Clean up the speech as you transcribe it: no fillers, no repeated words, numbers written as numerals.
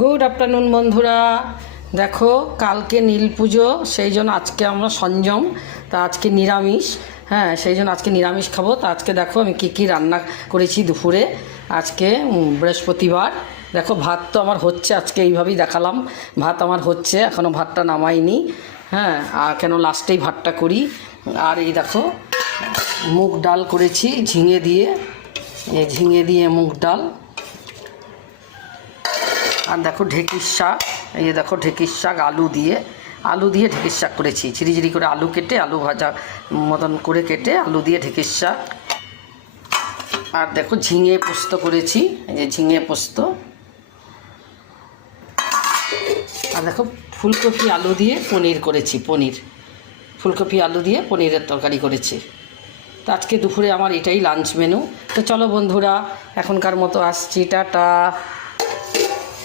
Good afternoon বন্ধুরা। দেখো কালকে নীল পুজো, সেই জন্য আজকে আমরা সংযম, তা আজকে নিরামিষ। হ্যাঁ, সেই জন্য আজকে নিরামিষ খাবো। তা আজকে দেখো আমি কী রান্না করেছি দুপুরে। আজকে বৃহস্পতিবার। দেখো ভাত তো আমার হচ্ছে, আজকে এইভাবেই দেখালাম। ভাত আমার হচ্ছে, এখনও ভাতটা নামাইনি। হ্যাঁ, আর কেন লাস্টেই ভাতটা করি। আর এই দেখো মুগ ডাল করেছি ঝিঙে দিয়ে, ঝিঙে দিয়ে মুগ ডাল। আর দেখো ঢেঁকির শাক, এই দেখো ঢেঁকির শাক আলু দিয়ে ঢেঁকির শাক করেছি। ঝিরিঝিরি করে আলু কেটে, আলু ভাজা মতন করে কেটে আলু দিয়ে ঢেঁকির শাক। আর দেখো ঝিঙে পোস্ত করেছি, এই যে ঝিঙে পোস্ত। আর দেখো ফুলকপি আলু দিয়ে পনির করেছি, ফুলকপি আলু দিয়ে পনিরের তরকারি করেছি। তো আজকে দুপুরে আমার এটাই লাঞ্চ মেনু। তো চলো বন্ধুরা, এখনকার মতো আসছি, টাটা।